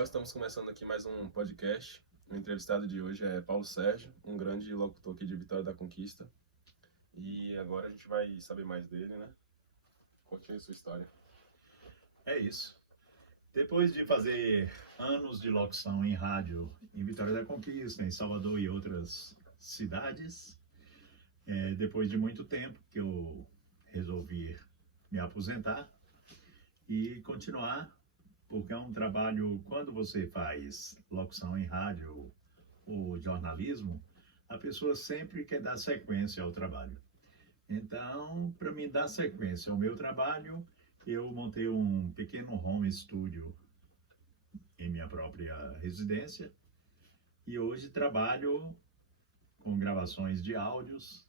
pessoal, estamos começando aqui mais um podcast. O entrevistado de hoje é Paulo Sérgio, um grande locutor aqui de Vitória da Conquista. E agora a gente vai saber mais dele, né? Conte aí sua história. É isso. Depois de fazer anos de locução em rádio em Vitória da Conquista, em Salvador e outras cidades, depois de muito tempo que eu resolvi me aposentar e continuar, porque é um trabalho, quando você faz locução em rádio ou jornalismo, a pessoa sempre quer dar sequência ao trabalho. Então, para mim dar sequência ao meu trabalho, eu montei um pequeno home studio em minha própria residência e hoje trabalho com gravações de áudios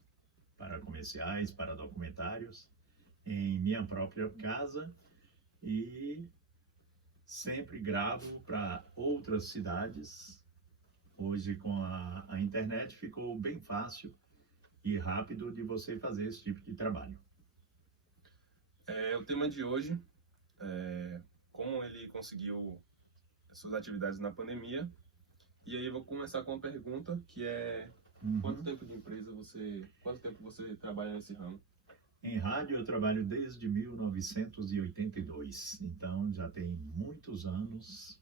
para comerciais, para documentários, em minha própria casa e sempre gravo para outras cidades. Hoje com a internet ficou bem fácil e rápido de você fazer esse tipo de trabalho. O tema de hoje é como ele conseguiu suas atividades na pandemia. E aí eu vou começar com uma pergunta que é quanto tempo você trabalha nesse ramo? Em rádio eu trabalho desde 1982, então já tem muitos anos,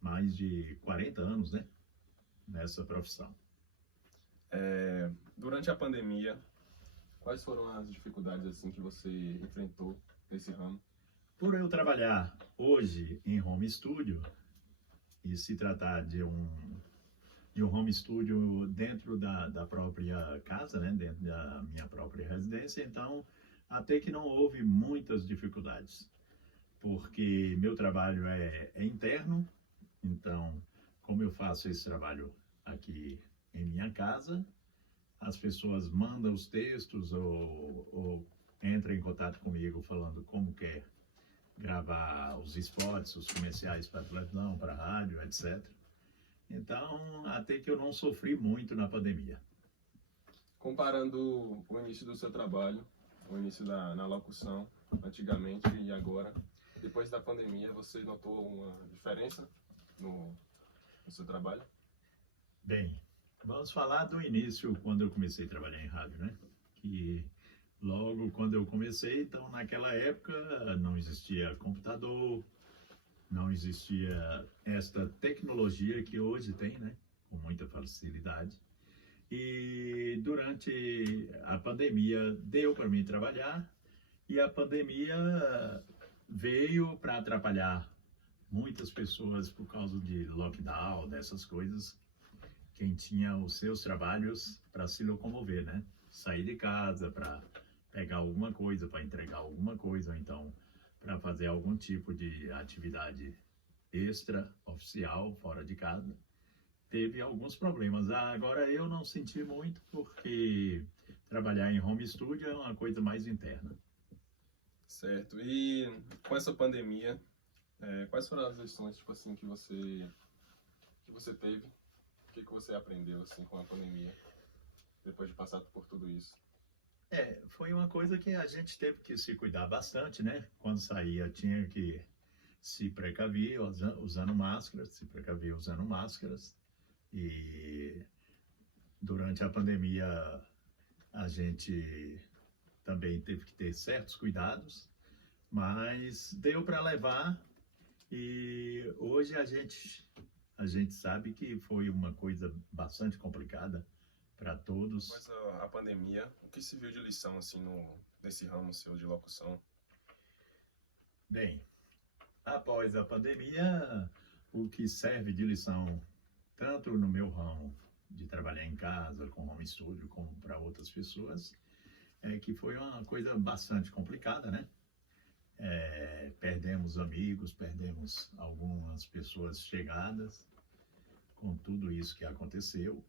mais de 40 anos, né, nessa profissão. Durante a pandemia, quais foram as dificuldades assim que você enfrentou nesse ramo? Por eu trabalhar hoje em home studio e se tratar de um home studio dentro da própria casa, né, dentro da minha própria residência, então até que não houve muitas dificuldades, porque meu trabalho é interno, então como eu faço esse trabalho aqui em minha casa, as pessoas mandam os textos ou entram em contato comigo falando como quer gravar os spots, os comerciais para televisão, para rádio, etc. Então, até que eu não sofri muito na pandemia. Comparando o início do seu trabalho, o início na locução, antigamente e agora, depois da pandemia, você notou uma diferença no seu trabalho? Bem, vamos falar do início, quando eu comecei a trabalhar em rádio, né? Que logo quando eu comecei, então naquela época não existia computador, não existia esta tecnologia que hoje tem, né? Com muita facilidade. E durante a pandemia deu para mim trabalhar e a pandemia veio para atrapalhar muitas pessoas por causa de lockdown, dessas coisas. Quem tinha os seus trabalhos para se locomover, né? Sair de casa para pegar alguma coisa, para entregar alguma coisa, ou então para fazer algum tipo de atividade extra, oficial, fora de casa, teve alguns problemas. Agora eu não senti muito, porque trabalhar em home studio é uma coisa mais interna. Certo. E com essa pandemia, quais foram as lições, tipo assim, que você teve? O que você aprendeu assim com a pandemia, depois de passar por tudo isso? Foi uma coisa que a gente teve que se cuidar bastante, né? Quando saía tinha que se precaver usando máscaras, se precaver usando máscaras. E durante a pandemia a gente também teve que ter certos cuidados, mas deu para levar e hoje a gente sabe que foi uma coisa bastante complicada para todos. Após a pandemia, o que se viu de lição assim nesse ramo seu de locução? Bem, após a pandemia, o que serve de lição, tanto no meu ramo de trabalhar em casa, com home studio, como para outras pessoas, é que foi uma coisa bastante complicada, né? Perdemos amigos, perdemos algumas pessoas chegadas com tudo isso que aconteceu,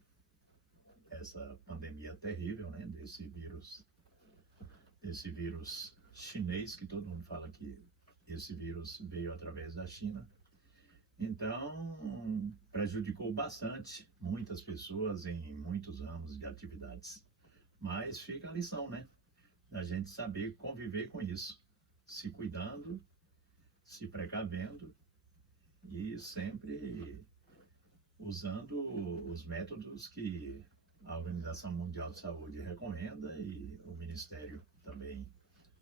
essa pandemia terrível, né? Desse vírus chinês, que todo mundo fala que esse vírus veio através da China. Então, prejudicou bastante muitas pessoas em muitos ramos de atividades. Mas fica a lição, né? A gente saber conviver com isso, se cuidando, se precavendo E sempre usando os métodos que a Organização Mundial de Saúde recomenda e o Ministério também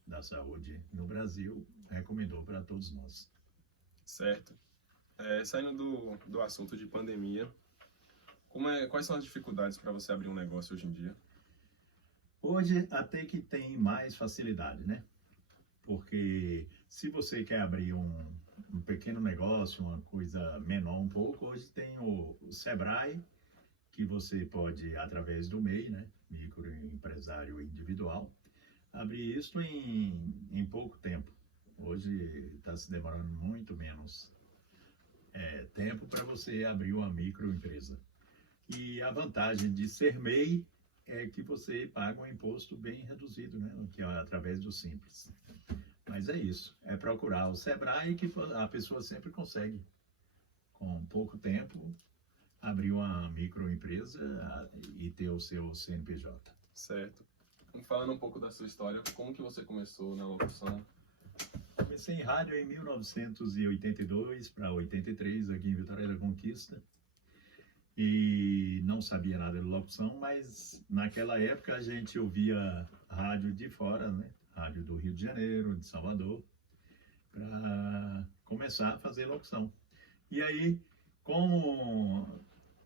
da Saúde no Brasil recomendou para todos nós. Certo. Saindo do assunto de pandemia, quais são as dificuldades para você abrir um negócio hoje em dia? Hoje até que tem mais facilidade, né? Porque se você quer abrir um pequeno negócio, uma coisa menor um pouco, hoje tem o Sebrae, que você pode, através do MEI, né? Microempresário individual, abrir isso em pouco tempo. Hoje está se demorando muito menos tempo para você abrir uma microempresa. E a vantagem de ser MEI é que você paga um imposto bem reduzido, né? Que é através do Simples. Mas é isso, é procurar o Sebrae que a pessoa sempre consegue, com pouco tempo, abrir uma microempresa e ter o seu CNPJ. Certo. Falando um pouco da sua história, como que você começou na locução? Comecei em rádio em 1982 para 83, aqui em Vitória da Conquista. E não sabia nada de locução, mas naquela época a gente ouvia rádio de fora, né? Rádio do Rio de Janeiro, de Salvador, para começar a fazer locução. E aí, como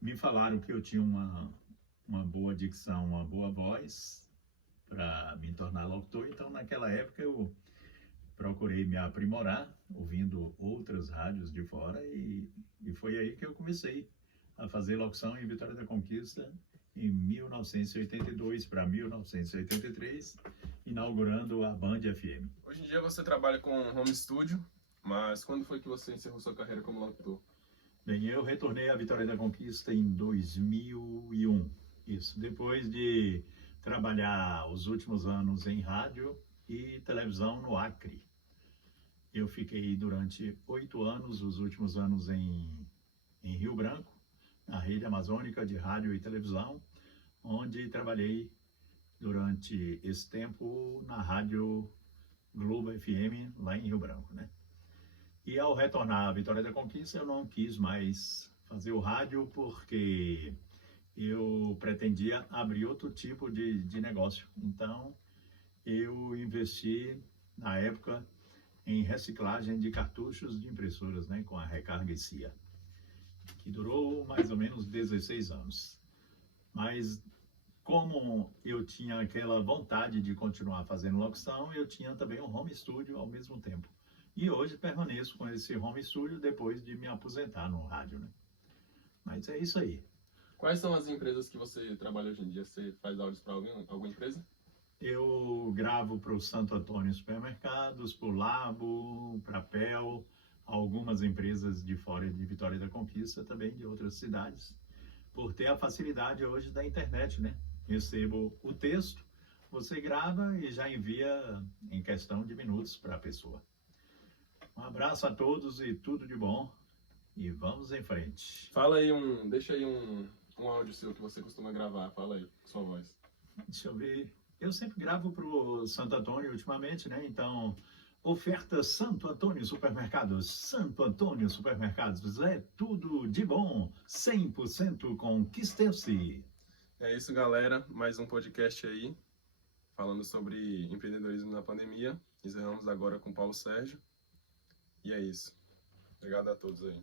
me falaram que eu tinha uma boa dicção, uma boa voz para me tornar locutor, então naquela época eu procurei me aprimorar, ouvindo outras rádios de fora, e foi aí que eu comecei a fazer locução em Vitória da Conquista em 1982 para 1983, inaugurando a Band FM. Hoje em dia você trabalha com home studio, mas quando foi que você encerrou sua carreira como locutor? Bem, eu retornei à Vitória da Conquista em 2001. Isso, depois de trabalhar os últimos anos em rádio e televisão no Acre. Eu fiquei durante 8 anos, os últimos anos em Rio Branco, na rede amazônica de rádio e televisão, onde trabalhei durante esse tempo na rádio Globo FM, lá em Rio Branco, né? E ao retornar à Vitória da Conquista, eu não quis mais fazer o rádio, porque eu pretendia abrir outro tipo de negócio. Então, eu investi, na época, em reciclagem de cartuchos de impressoras, né, com a recarga CIA, que durou mais ou menos 16 anos. Mas, como eu tinha aquela vontade de continuar fazendo locução, eu tinha também um home studio ao mesmo tempo. E hoje permaneço com esse home studio depois de me aposentar no rádio, né? Mas é isso aí. Quais são as empresas que você trabalha hoje em dia? Você faz áudios para alguma empresa? Eu gravo para o Santo Antônio Supermercados, para o Labo, para a PEL, algumas empresas de fora de Vitória da Conquista, também de outras cidades, por ter a facilidade hoje da internet, né? Recebo o texto, você grava e já envia em questão de minutos para a pessoa. Um abraço a todos e tudo de bom, e vamos em frente. Fala aí deixa aí um áudio seu que você costuma gravar, fala aí, sua voz. Deixa eu ver, eu sempre gravo para o Santo Antônio ultimamente, né? Então, oferta Santo Antônio Supermercados. Santo Antônio Supermercados é tudo de bom, 100% conquistense. É isso, galera, mais um podcast aí, falando sobre empreendedorismo na pandemia. Encerramos agora com Paulo Sérgio. E é isso. Obrigado a todos aí.